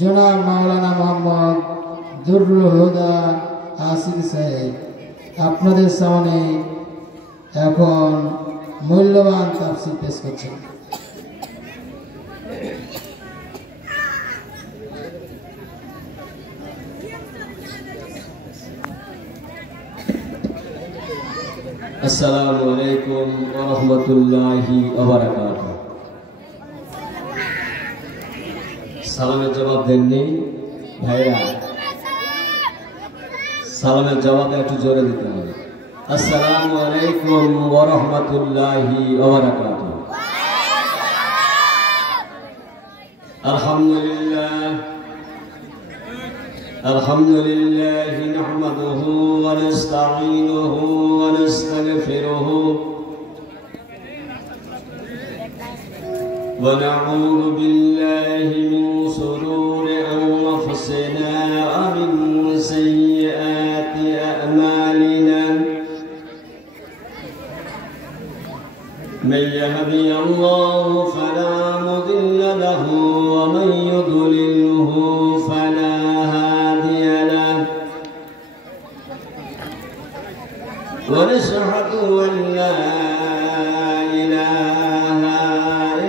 জনাব মাওলানা মোহাম্মদ দুরুল হুদা আসিফ সাহেব আপনাদের সামনে এখন মূল্যবান তাফসীর পেশ করছেন। আসসালামু আলাইকুম ওয়া রাহমাতুল্লাহি ওয়া বারাকাতুহু। সালামের জবাব দেননি ভাইরা, সালামের জবাব একটু জোরে দিতে হবে। আসসালামু আলাইকুম ওয়া রাহমাতুল্লাহি ওয়া বারাকাতুহু। আলহামদুলিল্লাহ আলহামদুলিল্লাহি নাহমাদুহু ওয়া নাস্তাঈনুহু ওয়া নাস্তাগফিরুহু ওয়া নাউযু বিল্লাহি মিন শুরুরি আনফুসিনা ওয়া মিন সাইয়্যাতি আ'মালিনা মান ইয়াহদিহিল্লাহু ফালা মুদিল্লা লাহু ওয়া মান ইউদ্লিলহু ফালা ونشهد أن لا إله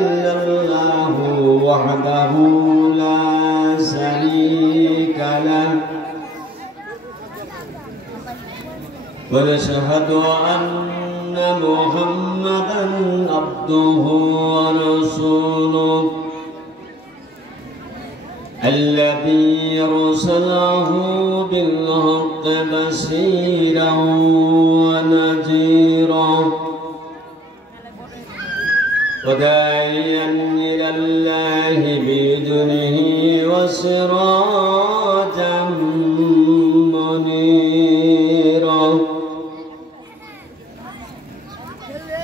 إلا الله وحده لا شريك له ونشهد أن محمدا عبده ورسوله الذي أرسله بالحق بشيرا ونذيرا وداعيا إلى الله بإذنه وسراجا منيرا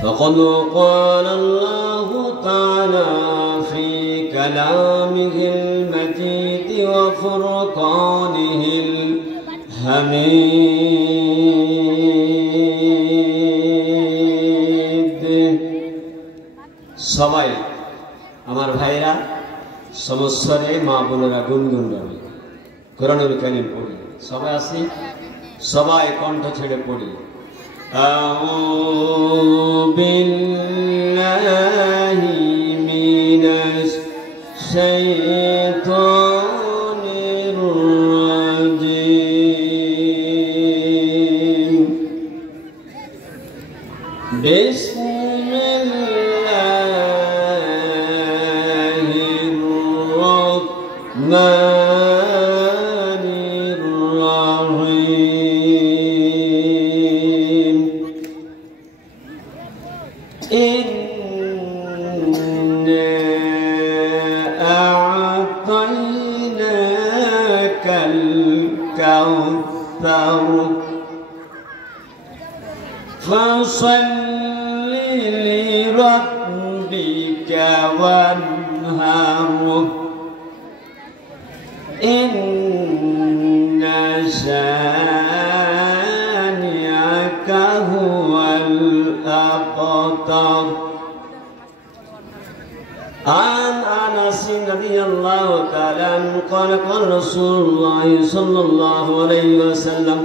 فقد قال الله تعالى في كلامه المجيد وفرقانه الحميد। সবাই আমার ভাইরা সমস্বরে মা বোনেরা গুনগুন গাবে কোরআনুল কারীম পড়ি। সবাই আসি, সবাই কণ্ঠ ছেড়ে পড়ি। আউযু বিল্লাহি মিনাশ শাইতানির রাজীম। বিসমিল্লাহির রাহমানির রাহিম। ইন্না আ'তাইনাকাল কাউসার ফাসাল্লি লিরাব্বিকা ওয়ানহার ইন্না শানি'আকা হুয়াল আবতার। عن أنس رضي الله تعالى عنه قال قال رسول الله صلى الله عليه وسلم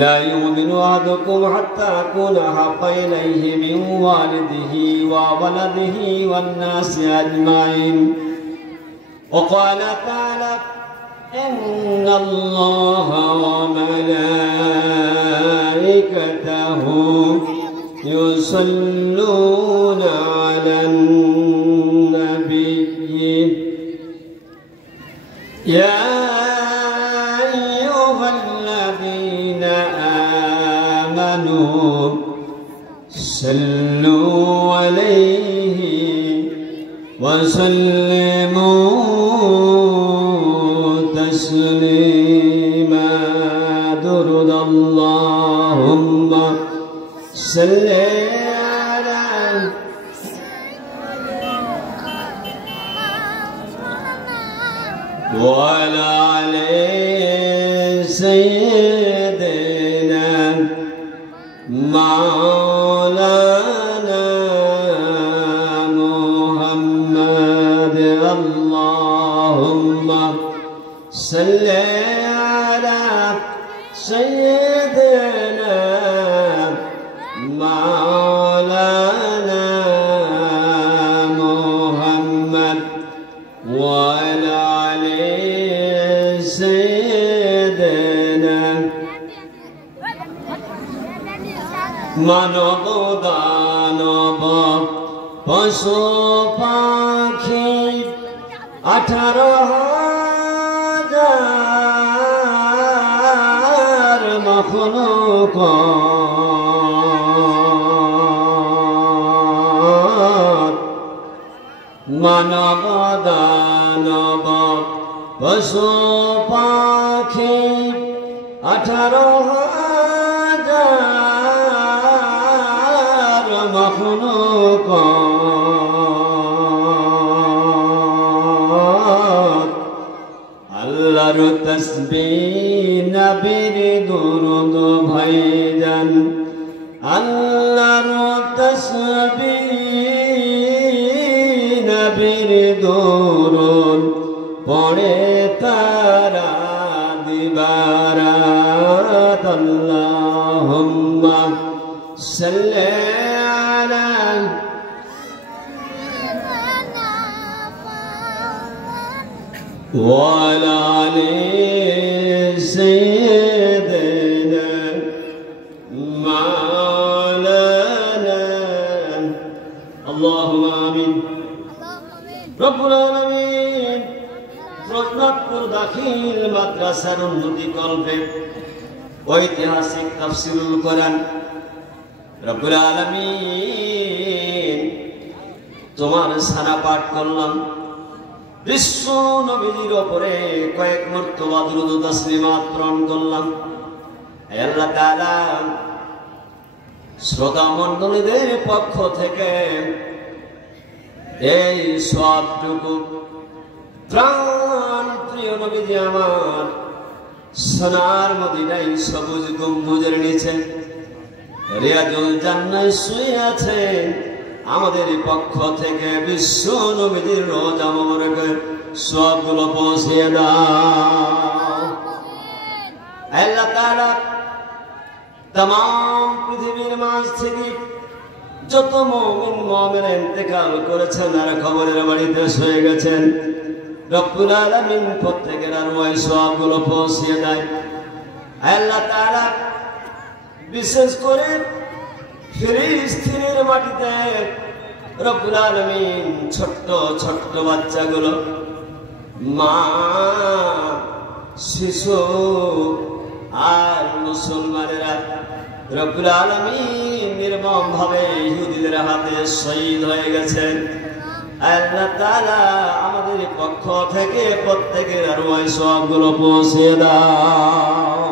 لا يؤمن أحدكم حتى أكون أحب إليه من والده وولده والناس أجمعين. وقال تعالى إن الله وملائكته يصلون على النبي يا أيها الذين آمنوا صلوا عليه وسلموا تسليما. درود اللهم صل على وعلى آل سيدنا مولانا محمد. الله আল্লাহুম্মা সাল্লি আলা সাইয়্যিদিনা মাওলানা মুহাম্মদ ওয়া আলা আলি সাইয়্যিদিনা মানব দানব পশু পাখি 18,000 মখলুক মানব দানব পশু পাখি 18,000 মখলুক আল্লাহর তাসবিহ নবীর দুরূদ ভাইজান আল্লাহর তাসবিহ নবীর দুরূদ পড়ে তারা দিবারাত আল্লাহুম্মা সাল্লি আলা وعلى آل سيدنا مولانا اللهم آمين رب العالمين রহমতপুর দাখিল মাদ্রাসার উন্নতি কল্পে ঐতিহাসিক তাফসীরুল কোরআন রব্বুল আলামিন তোমার সানা পাঠ করলাম বিশ্ব নবীর উপরে কয়েক মর্তবা দুরূদ ও তাসলিমাত প্রেরণ করলাম। হে আল্লাহ তাআলা শ্রোতা মণ্ডলীদের পক্ষ থেকে এই সবটুকু প্রাণ প্রিয় নবীজি আমার সোনার মদিনায় সবুজ গম্বুজের নিচে রিয়াজুল জান্নায় শুয়ে আছেন আমাদের পক্ষ থেকে বিশ্ব নবীর রোজা মোবারকে সবগুলো পৌঁছে দাও। আল্লাহ তাআলা तमाम পৃথিবীর মাঝ থেকে যত মুমিন মুমিনা ইন্তেকাল করেছেন আর কবরের বাড়িতে শুয়ে গেছেন রব্বুল আলামিন প্রত্যেকের আরওয়াহ সবগুলো পৌঁছে দেয়। আল্লাহ তাআলা বিশেষ করে ফিলিস্তিনের মাটিতে রব্বুল আলামিন ছোট্ট ছোট্ট বাচ্চাগুলো মা শিশু আর মুসলমানেরা রব্বুল আলামিন নির্মম ভাবে ইহুদিদের হাতে শহীদ হয়ে গেছেন। আল্লাহ তাআলা আমাদের পক্ষ থেকে প্রত্যেকের আরওয়াহ সবগুলো পৌঁছে দাও।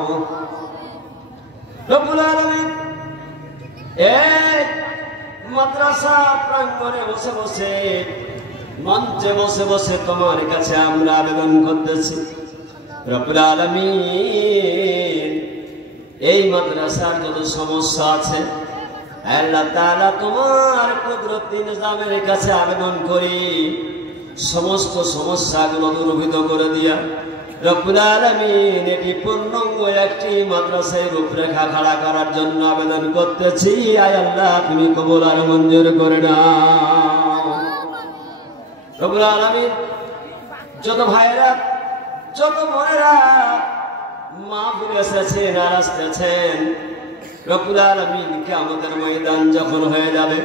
রব্বুল আলামিন এক মাদ্রাসা প্রাঙ্গণে বসে বসে মঞ্চে বসে বসে তোমার কাছে আমরা আবেদন করতেছি রব্বুল আলামিন এই মাদ্রাসার যত সমস্যা আছে আল্লাহ তাআলা তোমার কুদরতি নিজামের কাছে আবেদন করি সমস্ত সমস্যাগুলো দূরীভূত করে দিয়া রব্বুল আলামিন এটি পূর্ণাঙ্গ একটি মাদ্রাসায় রূপরেখা খাড়া করার জন্য আবেদন করতেছি। আয় আল্লাহ তুমি কবুল আর মঞ্জুর করে নাও। রব্বুল আলামিন যত ভাইরা যত বোনেরা মা ফিরে এসেছেন আর আসতেছেন রব্বুল আলামিন কিয়ামতের ময়দান যখন হয়ে যাবে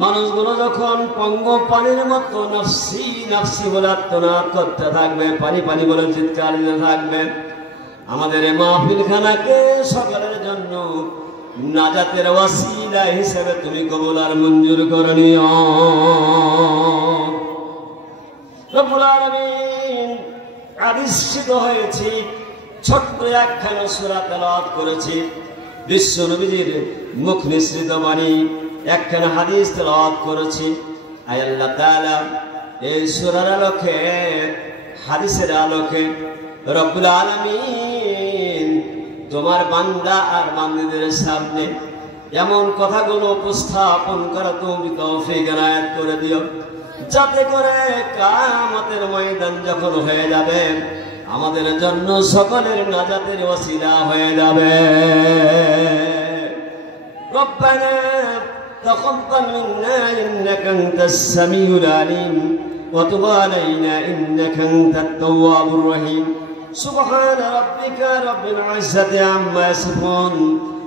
মানুষগুলো যখন পঙ্গপানির মতো নফসি নফসি বলে আত্মনাদ করতে থাকবে পানি পানি বলে চিৎকার দিতে থাকবে আমাদের এই মাহফিলখানাকে সকলের জন্য নাজাতের ওয়াসিলা হিসেবে তুমি কবুল আর মঞ্জুর করে নিও। রব্বুল আলামিন আদিষ্ঠিত হয়েছি ছোট্ট একখানা সূরা তেলাওয়াত করেছি বিশ্ব নবীর মুখ নিঃসৃত বাণী একখানা হাদিস তেলাওয়াত করেছি। আয় আল্লাহ তাআলা এই সূরার আলোকে হাদিসের আলোকে রব্বুল আলামিন তোমার বান্দা আর বান্দীদের সামনে এমন কথাগুলো উপস্থাপন করা তুমি তৌফিক এনায়েত করে দিও যাতে করে কিয়ামতের ময়দান যখন হয়ে যাবে আমাদের জন্য সকলের নাজাতের ওসিলা হয়ে যাবে। রব্বানা তাকাব্বাল মিন্না ইন্নাকা আনতাস সামিউল আলিম ওয়া তুব আলাইনা ইন্নাকা আনতাত তাওয়াবুর রহিম। সুবহানা রাব্বিকা রাব্বিল ইজ্জাতি আম্মা ইয়াসিফুন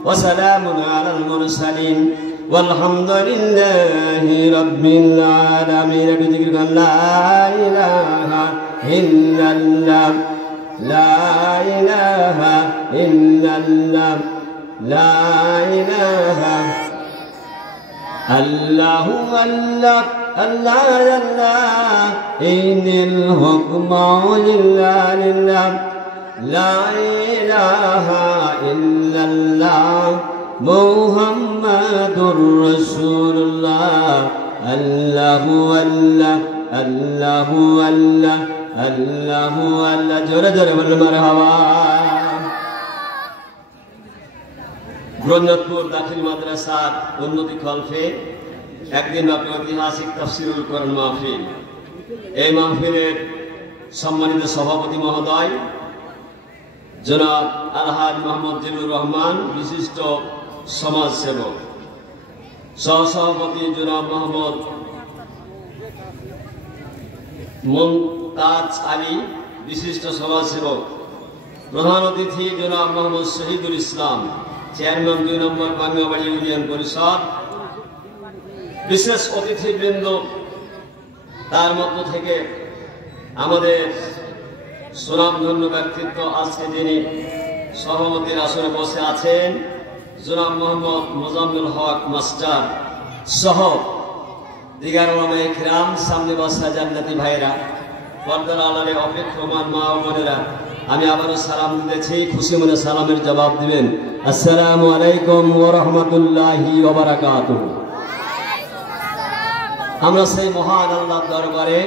ওয়া সালামুন আলাল মুরসালিন ওয়ালহামদুলিল্লাহি রাব্বিল আলামিন। বিজিকির লা ইলাহা ইল্লাল্লাহ লা ইলাহা ইল্লাল্লাহ লা ইলাহা আল্লাহু আল্লাহ আল্লাহ আল্লাহ ইনিল হুকমু ইল্লা লিল্লাহ লা ইলাহা ইল্লাল্লাহ মুহাম্মাদুর রাসূলুল্লাহ আল্লাহু আল্লাহ আল্লাহু আল্লাহ আল্লাহু আল্লাহ। জোরে জোরে বলুন মারহাবা। ব্রহ্মপুর দাখিল মাদ্রাসার উন্নতি কল্পে একদিন ব্যাপী ঐতিহাসিক তাফসীরুল কোরআন মাহফিল। এই মাহফিলের সম্মানিত সভাপতি মহোদয় জনাব আলহাজ মোহাম্মদ জিল্লুর রহমান, বিশিষ্ট সমাজসেবক, সহসভাপতি জনাব মোহাম্মদ মুমতাজ আলী, বিশিষ্ট সমাজসেবক, প্রধান অতিথি জনাব মোহাম্মদ শহীদুল ইসলাম, চেয়ারম্যান 2 নম্বর বাঙ্গাবাড়ি ইউনিয়ন পরিষদ, বিশেষ অতিথিবৃন্দ, তার মধ্য থেকে আমাদের সুনামধন্য ব্যক্তিত্ব আজকে যিনি সভাপতির আসনে বসে আছেন জনাব মোহাম্মদ মোজাম্মেল হক মাস্টার সহ দিগার ওলামায়ে কিরাম, সামনে বসা জান্নাতি ভাইরা, পর্দার আড়ালে অপেক্ষমান মা ও বোনেরা, আমি আবারও সালাম দিতেছি, খুশি মনে সালামের জবাব দিবেন। আসসালামু আলাইকুম ওয়া রাহমাতুল্লাহি ওয়া বারাকাতুহু। আমরা সেই মহান আল্লাহর দরবারে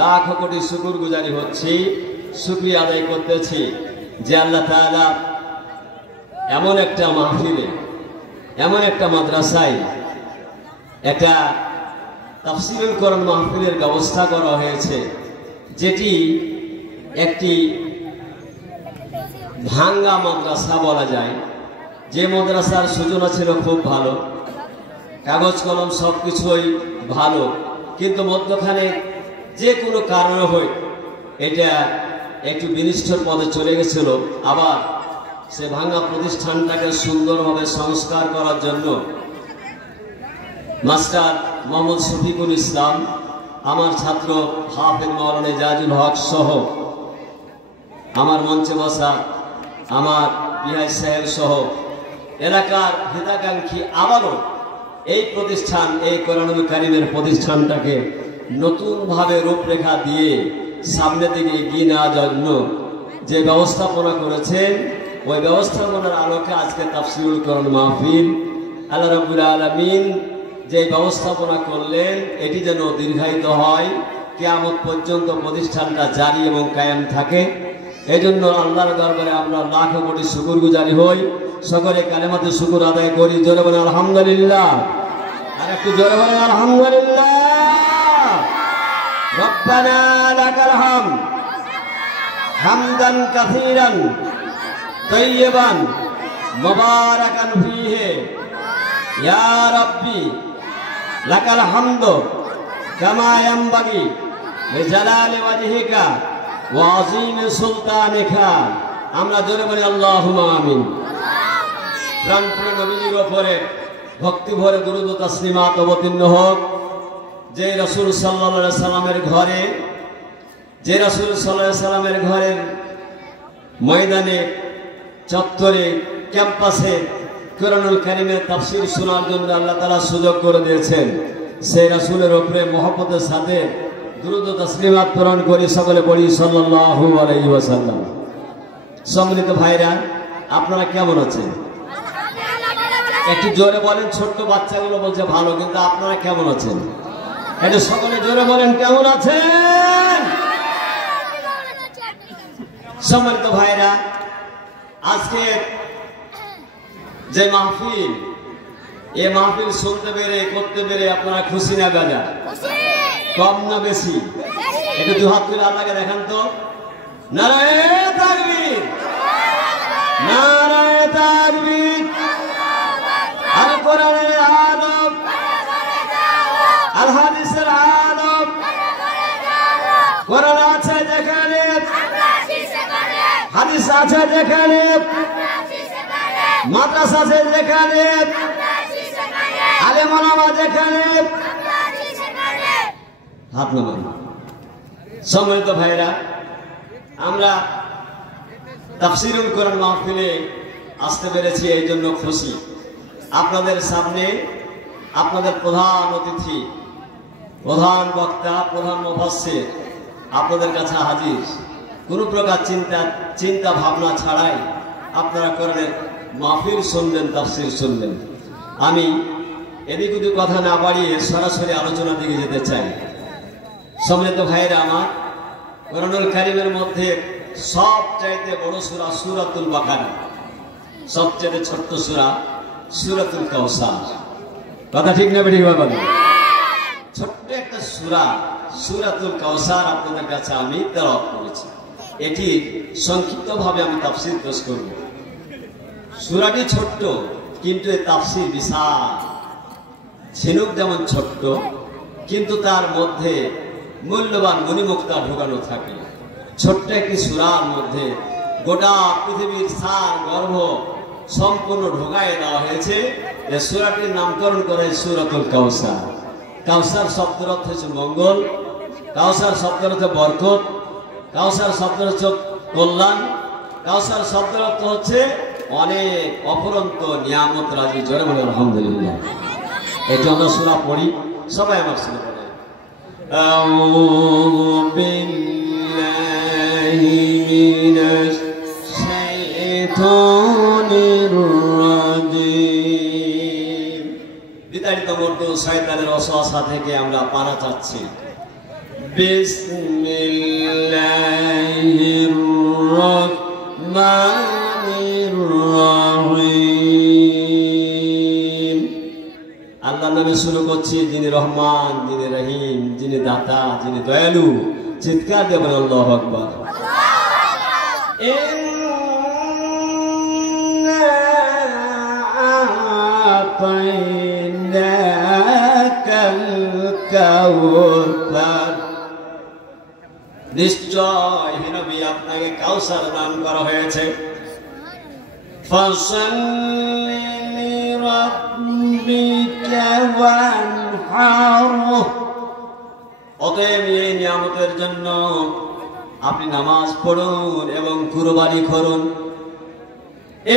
লাখ কোটি শুকরগুজারি হচ্ছি, শুকরিয়া আদায় করতেছি যে আল্লাহ তাআলা এমন একটা মাহফিলে, এমন একটা মাদ্রাসায় একটা তাফসীরুল কোরআন মাহফিলের ব্যবস্থা করা হয়েছে, যেটি একটি ভাঙ্গা মাদ্রাসা বলা যায়। যে মাদ্রাসার সূচনা ছিল খুব ভালো, কাগজ কলম সব কিছুই ভালো, কিন্তু মধ্যখানে যে কোনো কারণে হয় এটা একটু বিনিষ্ঠর পদে চলে গেছিল। আবার সে ভাঙ্গা প্রতিষ্ঠানটাকে সুন্দরভাবে সংস্কার করার জন্য মাস্টার মোহাম্মদ শফিকুল ইসলাম, আমার ছাত্র হাফেজ মাওলানা জাজুল হক সহ আমার মঞ্চে বসা আমার বিহাই সাহেব সহ এলাকার হিতাকাঙ্ক্ষী আবারও এই প্রতিষ্ঠান, এই কোরআনুল কারীমের প্রতিষ্ঠানটাকে নতুনভাবে রূপরেখা দিয়ে সামনে দিকে এগিয়ে নেওয়ার জন্য যে ব্যবস্থাপনা করেছেন, ওই ব্যবস্থাপনার আলোকে আজকে তাফসীরুল কোরআন মাহফিল। আল্লাহ রাব্বুল আলামিন যে ব্যবস্থাপনা করলেন এটি যেন দীর্ঘায়িত হয়, কিয়ামত পর্যন্ত প্রতিষ্ঠানটা জারি এবং কায়েম থাকে। এই জন্য আল্লাহর দরবারে আমরা লাখ কোটি শুকরগুজারি হই। সকলে কালেমাতে শুকর আদায় করি। জোরে বলেন আলহামদুলিল্লাহ। আর একটু জোরে বলেন আলহামদুলিল্লাহ। রব্বানা লাকাল হামদ হামদান কাসীরান তাইয়্যিবান মুবারাকান ফীহি ইয়া রাব্বি লাকাল হামদু কামা ইয়ানবাগি লিজালালি ওয়াজহিকা ওয়া আযীমি সুলতানিকা। আমরা জোরে বলি আল্লাহুম্মা আমিন। প্রাণপ্রিয় নবীজির উপরে ভক্তি ভরে দুরূদ ও তাসলিমাত অবতীর্ণ হোক। যে রাসূল সাল্লাল্লাহু আলাইহি সাল্লামের ঘরে, যে রাসূল সাল্লাল্লাহু আলাইহি সাল্লামের ঘরের ময়দানে, চত্বরে, ক্যাম্পাসে কোরআনুল কারীমের তাফসীর শোনার জন্য আল্লাহ তাআলা সুযোগ করে দিয়েছেন, সেই রাসূলের উপরে মহব্বতের সাথে দুরূদ ও তাসলিমাত প্রেরণ করি। সকলে পড়ি সাল্লাল্লাহু আলাইহি ওয়াসাল্লাম। সম্মানিত ভাইরা, আপনারা কেমন আছেন? একটু জোরে বলেন। ছোট্ট বাচ্চাগুলো বলছে ভালো, কিন্তু আপনারা কেমন আছেন? একটু সকলে জোরে বলেন কেমন আছেন? সম্মানিত ভাইরা, আজকে যে মাহফিল, এই মাহফিল শুনতে পেরে, করতে পেরে আপনারা খুশি না বেজার? কম না বেশি? একটু দু হাত তুলে আল্লাহকে দেখান তো। নারায়ে তাকবীর, নারায়ে তাকবীর। আল কোরআনের আদব, আল হাদিসের আদব। কোরআন আছে যেখানে, হাদিস আছে যেখানে, মাদ্রাসা আছে যেখানে, আলেম ওলামা যেখানে, হাত নামান। সম্মানিত ভাইরা, আমরা তাফসীরুল কোরআন মাহফিলে আসতে পেরেছি, এই জন্য খুশি। আপনাদের সামনে আপনাদের প্রধান অতিথি, প্রধান বক্তা, প্রধান মুফাসসির আপনাদের কাছে হাজির। কোনো প্রকার চিন্তা ভাবনা ছাড়াই আপনারা কোরআনের মাহফিল শুনবেন, তাফসীর শুনবেন। আমি এদিক ওদিক কথা না বাড়িয়ে সরাসরি আলোচনার দিকে যেতে চাই। সম্মানিত ভাইরা আমার, কোরআনুল কারীমের মধ্যে সবচাইতে বড় সূরা সূরাতুল বাকারা, সবচেয়ে ছোট্ট সূরা সূরাতুল কাউসার। কথা ঠিক না বেঠিক বলেন? ছোট্ট একটা সূরা সূরাতুল কাউসার আপনাদের কাছে আমি তেলাওয়াত করেছি। এটি সংক্ষিপ্তভাবে আমি তাফসীর পেশ করব। সূরাটি ছোট্ট, কিন্তু এর তাফসীর বিশাল। ঝিনুক যেমন ছোট্ট, কিন্তু তার মধ্যে মূল্যবান মণিমুক্তা ঢোকানো থাকে। ছোট্ট একটি সূরার মধ্যে গোটা পৃথিবীর সার গর্ভ সম্পূর্ণ ঢোকায় দেওয়া হয়েছে। এই সূরাটির নামকরণ করে সূরাতুল কাউসার। কাউসার শব্দের অর্থ হচ্ছে মঙ্গল, কাউসার শব্দের অর্থ বরকত, কাউসার শব্দের অর্থ কল্যাণ, কাউসার শব্দের অর্থ হচ্ছে অনেক অপরন্ত নিয়ামত রাজি। জোরে বলে আলহামদুলিল্লাহ। এটি আমরা সূরা পড়ি, সবাই আমার সঙ্গে পড়ে। আউযু বিল্লাহি মিনাশ শাইতানির রাজিম। বিতাড়িত মর্দু শয়তানের ওয়াসওয়াসা থেকে আমরা পানা চাচ্ছি। বিসমিল্লাহির রাহমানির রাহিম। আল্লাহর নামে শুরু করছি, যিনি রহমান, যিনি রহিম, যিনি দাতা, যিনি দয়ালু। চিৎকার দিয়ে বলেন আল্লাহু আকবার। ইন্না আতাইনাকাল কাউসার। নিশ্চয় হে নবী, আপনাকে কাউসার দান করা হয়েছে। ফাসাল্লি লিরাব্বিকা ওয়ানহার। অতএব এই নিয়ামতের জন্য আপনি নামাজ পড়ুন এবং কুরবানি করুন।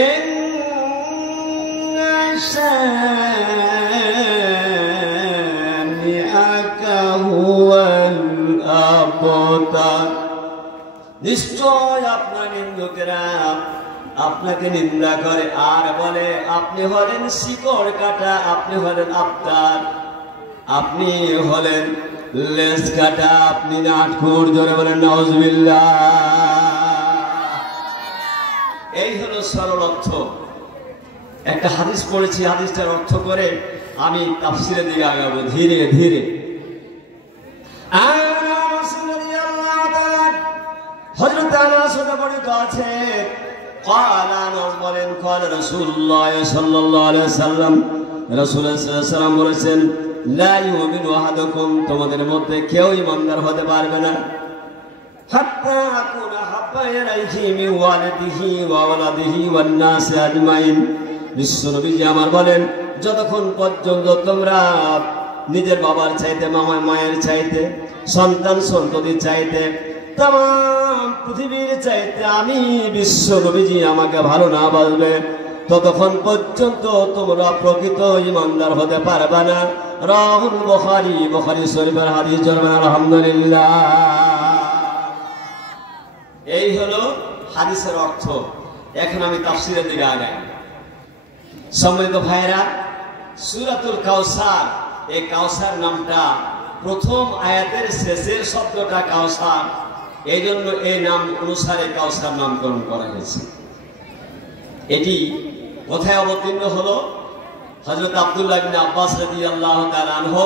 ইন্না শানিআকা হুয়াল আবতার। নিশ্চয় আপনার নিন্দুকেরা আপনাকে নিন্দা করে আর বলে আপনি হলেন শিকড় কাটা, আপনি হলেন আবতার, আপনি হলেন লেজ কাটা, আপনি নাটখুর। জোরে বলেন নাউজুবিল্লাহ। এই হলো সরল অর্থ। একটা হাদিস পড়েছি, হাদিসটার অর্থ করে আমি তাফসীরের দিকে আগাবো ধীরে ধীরে। হযরত আনাস বর্ণিত আছে, قال আনাস বলেন قال রাসূলুল্লাহ সাল্লাল্লাহু আলাইহি ওয়াসাল্লাম, রাসূল সাল্লাল্লাহু আলাইহি ওয়াসাল্লাম বলেছেন, লা ইউমিনু আহাদুকুম, তোমাদের মধ্যে কেউ ঈমানদার হতে পারবে না, হাত্তা আকুনা হাব্বা ইলাইহি মিন ওয়ালিদিহি ওয়া ওয়ালাদিহি ওয়ান নাস আজমাইন। বিশ্বনবীজি আমার বলেন, যতক্ষণ পর্যন্ত তোমরা নিজের বাবার চাইতে, মায়ের চাইতে, সন্তান সন্ততির চাইতে, তাম পৃথিবীর চাইতে আমি বিশ্বনবীজি আমাকে ভালো না বাসবে, ততক্ষণ পর্যন্ত তোমরা প্রকৃত ঈমানদার হতে পারবে না। রাহুল বুখারী, বুখারী শরীফের হাদিস। জরমান আলহামদুলিল্লাহ। এই হলো হাদিসের অর্থ। এখন আমি তাফসীরের দিকে আগাই। সম্মানিত ভাইরা, সূরাতুল কাউসার, এই কাউসার নামটা প্রথম আয়াতের শেষের শব্দটা কাউসার, এই জন্য এই নাম অনুসারে কাউসার নামকরণ করা হয়েছে। এটি কোথায় অবতীর্ণ হলো? হযরত আব্দুল্লাহ ইবনে আব্বাস রাদিয়াল্লাহু তাআলা আনহু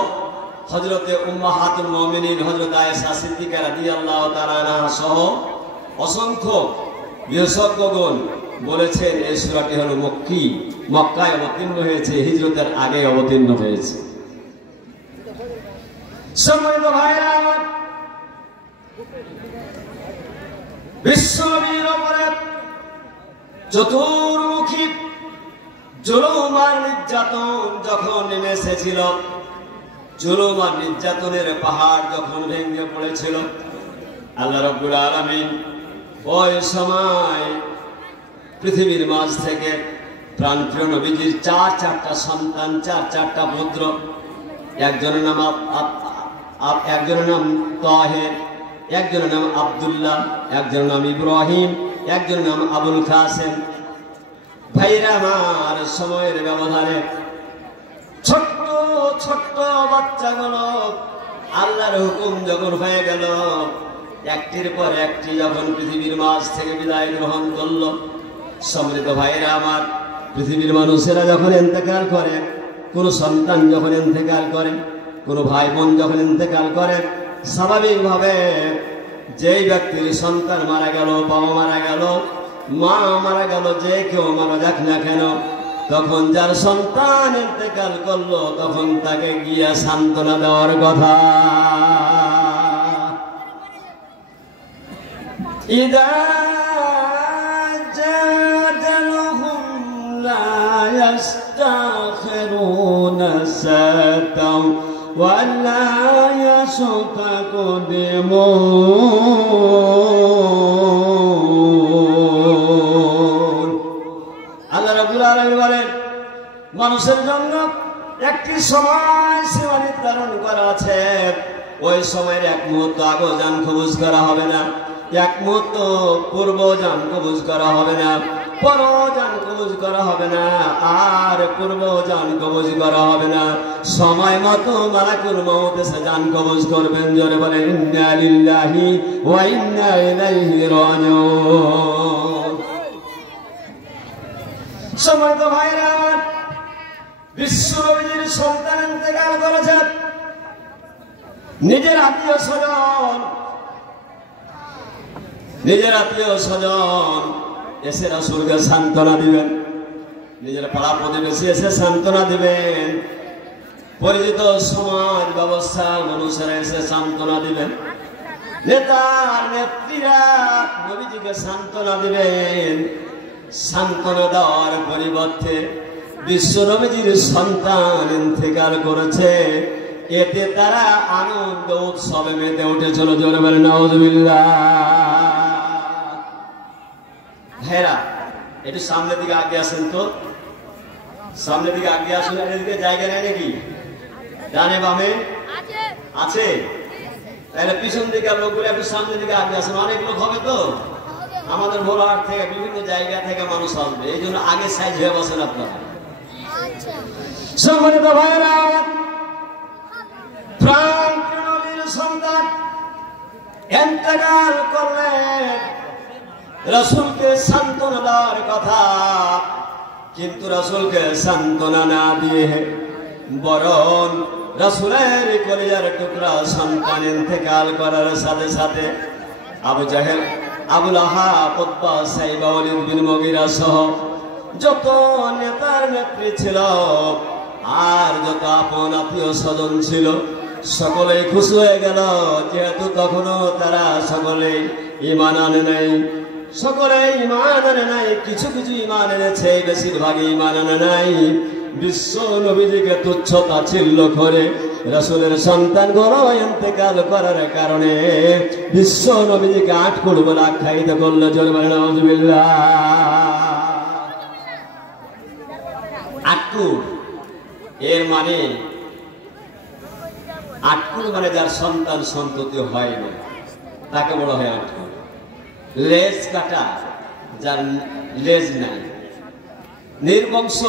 হযরতে উম্মাহাতুল মুমিনিন হযরত আয়েশা সিদ্দিকা রাদিয়াল্লাহু তাআলা আনহা সহ অসংখ্য বিশেষজ্ঞগণ বলেছেন এই সূরাটি হলো মক্কি, মক্কায় অবতীর্ণ হয়েছে, হিজরতের আগে অবতীর্ণ হয়েছে। সম্মানিত ভাইরা আমার, বিশ্বনবীর উপরে চতুর্মুখী জুলুম আর নির্যাতন যখন নেমে এসেছিল, জুলুম আর নির্যাতনের পাহাড় যখন ভেঙে পড়েছিল, আল্লাহ রাব্বুল আলামিন ওই সময় পৃথিবীর মাঝ থেকে প্রাণপ্রিয় নবীজির চারটা সন্তান, চারটা পুত্র, একজনের নাম একজনের নাম তাহের, একজনের নাম আব্দুল্লাহ, একজনের নাম ইব্রাহিম, একজনের নাম আবুল কাসেম। ভাইরা আমার, সময়ের ব্যবধানে ছোট্ট ছোট্ট বাচ্চাগুলো আল্লাহর হুকুম যখন হয়ে গেল, একটির পর একটি যখন পৃথিবীর মাঝ থেকে বিদায় গ্রহণ করলো, সম্মানিত ভাইরা আমার, পৃথিবীর মানুষেরা যখন ইন্তেকাল করে, কোন সন্তান যখন ইন্তেকাল করে, কোন ভাই বোন যখন ইন্তেকাল করে, স্বাভাবিকভাবে যেই ব্যক্তির সন্তান মারা গেল, বাবা মারা গেল, মা মারা গেল, যে কেউ মারা যাক না কেন, তখন যার সন্তান ইন্তেকাল করলো তখন তাকে গিয়া সান্ত্বনা দেওয়ার কথা। ইদা জাদালহুম লা ইস্তাখিরুনা সাতাও ওয়া লা ইয়াসতাকদিমুন। আল্লাহ রাব্বুল আলামিন বলেন, মানুষের জন্য একটি সময় সীমা নির্ধারণ করা আছে, ওই সময়ের এক মুহূর্ত আগে জান কবজ করা হবে না, এক মুহূর্ত পূর্ব জান কবজ করা হবে না, পর জান কবজ করা হবে না, আর পূর্ব জান কবজ করা হবে না। সময় মতো মালাকুল মউত এসে জান কবজ করবেন। জোরে বলেন ইন্না লিল্লাহি ওয়া ইন্না ইলাইহি রাজিউন। সম্মানিত ভাইরা আমার, বিশ্বনবীর সন্তান ইন্তেকাল করেছে, নিজের আত্মীয় স্বজন এসে রাসূলকে সান্ত্বনা দিবেন, নিজের পাড়া প্রতিবেশী এসে সান্ত্বনা দিবেন, পরিচিত সমাজ ব্যবস্থা মানুষেরা এসে সান্ত্বনা দিবেন, নেতার নেত্রীরা নবীজিকে সান্ত্বনা দিবেন। সান্ত্বনা দেওয়ার পরিবর্তে বিশ্ব নবীজির সন্তান ইন্তেকাল করেছে, এতে তারা আনন্দ উৎসবে মেতে উঠেছিল। জোরে বলেন নাউযুবিল্লাহ। ভাইরা, একটু সামনের দিকে আগে আসেন তো, সামনের দিকে আগে আসুন। এদিকে জায়গা নেই নাকি? ডানে বামে আছে? তাহলে পিছন দিকে লোকগুলো একটু সামনের দিকে আগে আসেন। অনেক লোক হবে তো, আমাদের ভোলাহাট থেকে বিভিন্ন জায়গা থেকে মানুষ আসবে, এই জন্য আগে সাইজ হয়ে বসেন আপনারা। সম্মানিত ভাইরা, প্রাণপ্রিয় নবীর সন্তান ইন্তেকাল করলেন, রাসূলকে সান্ত্বনা দেওয়ার কথা, কিন্তু রাসূলকে সান্ত্বনা না দিয়ে বরং রাসূলের কলিজার টুকরা সন্তান ইন্তেকাল করার সাথে সাথে আবু জাহেল, আবু লাহাব, উতবা, সাইবা, ওয়ালিদ বিন মুগীরা সহ যত নেতার নেত্রী ছিল আর যত আপন আত্মীয় স্বজন ছিল, সকলেই খুশি হয়ে গেল, যেহেতু তখনও তারা সকলেই ঈমান আনে নাই, কিছু কিছু ঈমান এনেছে, বেশিরভাগই ঈমান আনে নাই। বিশ্ব নবীজিকে তুচ্ছ তাচ্ছিল্য করে রাসূলের সন্তান ঘর ইন্তেকাল করার কারণে বিশ্ব নবীজিকে আটকুল বলে আখ্যায়িত করলো। জোরে বলেন নাউযুবিল্লাহ। আটকুল এর মানে, আটকুল মানে যার সন্তান সন্ততি হয় না তাকে বলা হয় আটকুল। লেজ কাটা যার লেজ নাই, নির্বংশ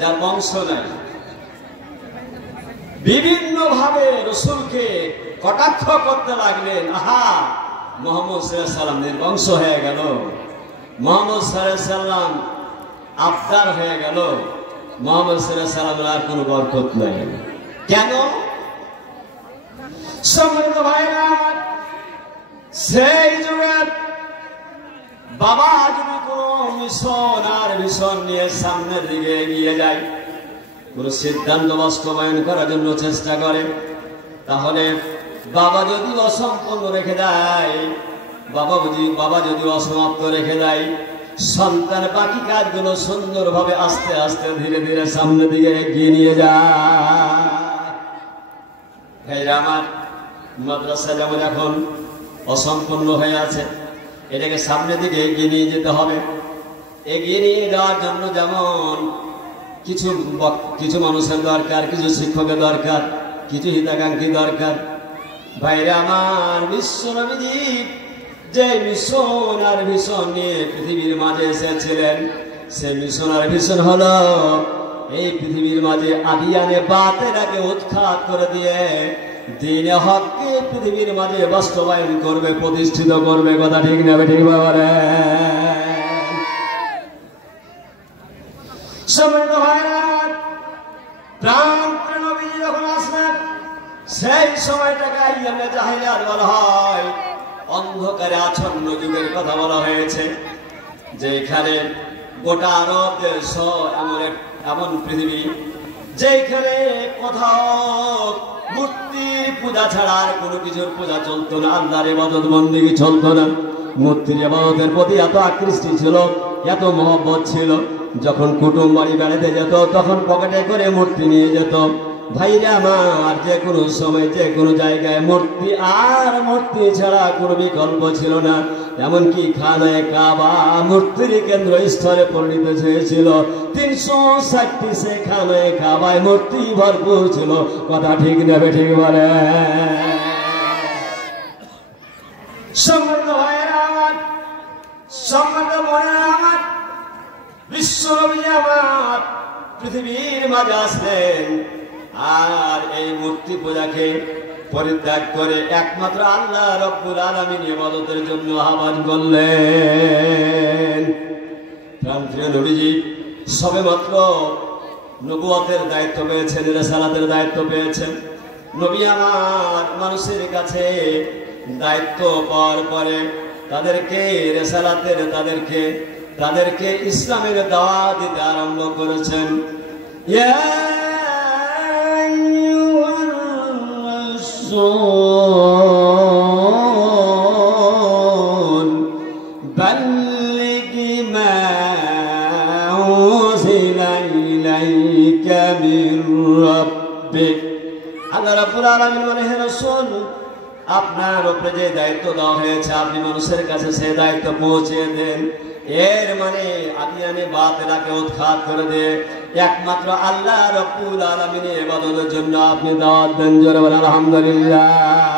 যার বংশ নাই। বিভিন্ন ভাবে রাসূলকে কটাক্ষ করতে লাগলেন। আহা, মুহাম্মদ সাল্লাল্লাহু আলাইহি ওয়াসাল্লাম নির্বংশ হয়ে গেল, মুহাম্মদ সাল্লাল্লাহু আলাইহি ওয়াসাল্লাম আফতার হয়ে গেল, মুহাম্মদ সাল্লাল্লাহু আলাইহি ওয়াসাল্লামের আর কোনো বরকত নাই। কেন? সম্মানিত ভাইরা, সেই যুগে বাবা যদি কোনো মিশন নিয়ে সামনের দিকে এগিয়ে যায়, কোন সিদ্ধান্ত বাস্তবায়ন করার জন্য চেষ্টা করে, তাহলে বাবা যদি অসম্পূর্ণ রেখে দেয়, বাবা যদি অসমাপ্ত রেখে দেয়, সন্তান বাকি কাজগুলো সুন্দরভাবে আস্তে আস্তে ধীরে ধীরে সামনের দিকে এগিয়ে নিয়ে যায়। আমার মাদ্রাসা যেমন এখন অসম্পূর্ণ হয়ে আছে, এটাকে সামনের দিকে এগিয়ে নিয়ে যেতে হবে। এগিয়ে নিয়ে যাওয়ার জন্য যেমন কিছু মানুষের দরকার, কিছু শিক্ষকের দরকার, কিছু হিতাকাঙ্ক্ষী দরকার। ভাইরা আমার, বিশ্বনবীজি যে মিশন আর ভিশন নিয়ে পৃথিবীর মাঝে এসেছিলেন, সে মিশন আর ভিশন হলো এই পৃথিবীর মাঝে আদিয়ানে বাতেরাকে উৎখাত করে দিয়ে দ্বীনে হককে পৃথিবীর মাঝে বাস্তবায়ন করবে, প্রতিষ্ঠিত করবে। কথা ঠিক না ঠিক বাবারে? সম্মানিত ভাইরা, প্রাণপ্রিয় নবীজি যখন আসলেন, সেই সময়টাকে আইয়ামে জাহিলিয়াত বলা হয়, অন্ধকারে আচ্ছন্ন যুগের কথা বলা হয়েছে, যেখানে গোটা আরব দেশ এমন পৃথিবী যেখানে কোথাও মূর্তির পূজা ছাড়া আর কোনো কিছুর পূজা চলতো না, আল্লাহর ইবাদত বন্দেগী চলতো না। মূর্তির ইবাদতের প্রতি এত আকৃষ্টি ছিল, এত মহব্বত ছিল, যখন কুটুম বাড়ি বেড়াতে যেত তখন পকেটে করে মূর্তি নিয়ে যেত। ভাইরা আমার, যে কোনো সময় যে কোনো জায়গায় মূর্তি আর মূর্তি ছাড়া কোনো বিকল্প ছিল না। এমনকি খানায়ে কাবা মূর্তির কেন্দ্র স্থলে পরিণত হয়েছিল। 360টি সে খানায়ে কাবায় মূর্তি ভরপুর ছিল। কথা ঠিক নেবে ঠিক বলে? সম্মানিত ভাইরা আমার, সম্মানিত বোনেরা আমার, বিশ্বনবী আমার পৃথিবীর মাঝে আসলেন, আর এই মূর্তি পূজাকে পরিত্যাগ করে একমাত্র আল্লাহ রব্বুল আলামিন ইবাদতের জন্য আহ্বান করলেন। প্রাণপ্রিয় নবীজি সবেমাত্র নবুয়তের দায়িত্ব পেয়েছেন, রিসালাতের দায়িত্ব পেয়েছেন। নবী আমার মানুষের কাছে দায়িত্ব পাওয়ার পরে তাদেরকে রিসালাতের তাদেরকে ইসলামের দাওয়াত দিতে আরম্ভ করেছেন। بلغ ما أنزل إليك من ربك। আল্লাহ রাব্বুল আলামিন বলে, হে রাসূল, আপনার উপরে যে দায়িত্ব দেওয়া হয়েছে আপনি মানুষের কাছে সেই দায়িত্ব পৌঁছে দেন। এর মানে আদিয়ানে বাতিলাকে উৎখাত করে দে, একমাত্র আল্লাহ রাব্বুল আলামিনের ইবাদতের জন্য আপনি দাওয়াত দেন। জোরে বলেন আলহামদুলিল্লাহ।